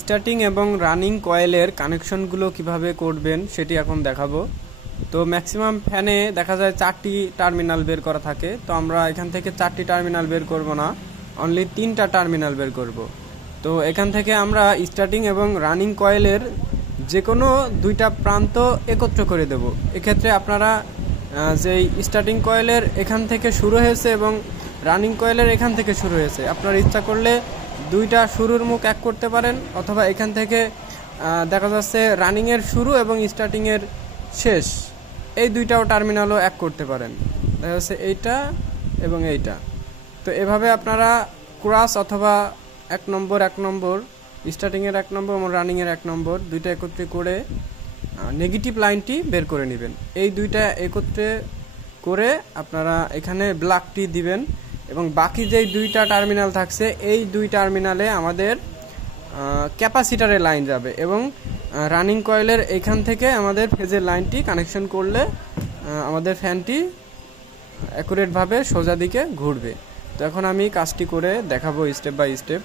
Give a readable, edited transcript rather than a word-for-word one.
Starting এবং running কয়েলের কানেকশনগুলো কিভাবে করবেন সেটি এখন দেখাবো। তো ম্যাক্সিমাম ফ্যানে দেখা যায় 4টি টার্মিনাল বের করা থাকে, তো আমরা এখান থেকে 4টি টার্মিনাল বের করব না, অনলি 3টা টার্মিনাল বের করব। তো এখান থেকে আমরা স্টার্টিং এবং রানিং কয়েলের যে কোনো 2টা প্রান্ত একত্র করে দেব। এক্ষেত্রে আপনারা যেই স্টার্টিং কয়েলের এখান থেকে শুরু হয়েছে এবং রানিং কয়েলের এখান থেকে শুরু হয়েছে, আপনারা ইচ্ছা করলে 2টা শুরুর মুখ এক করতে পারেন, অথবা এখান থেকে দেখা যাচ্ছে রানিংয়ের শুরু এবং স্টার্টিংয়ের শেষ এই 2টাও টার্মিনালও এক করতে পারেন, দেখা যাচ্ছে এইটা এবং এইটা। তো এভাবে আপনারা ক্রস অথবা 1 নম্বর স্টার্টিংয়ের 1 নম্বর এবং রানিংয়ের 1 নম্বর 2টা একত্রে করে নেগেটিভ লাইনটি বের করে নেবেন। এই 2টা একত্রে করে আপনারা এখানে ব্ল্যাকটি দিবেন এবং বাকি যেই 2টা টার্মিনাল থাকছে এই 2 টার্মিনালে আমাদের ক্যাপাসিটারের লাইন যাবে এবং রানিং কয়েলের এখান থেকে আমাদের ফেজের লাইনটি কানেকশন করলে আমাদের ফ্যানটি অ্যাকুরেটভাবে সোজা দিকে ঘুরবে। তো এখন আমি কাজটি করে দেখাবো স্টেপ বাই স্টেপ।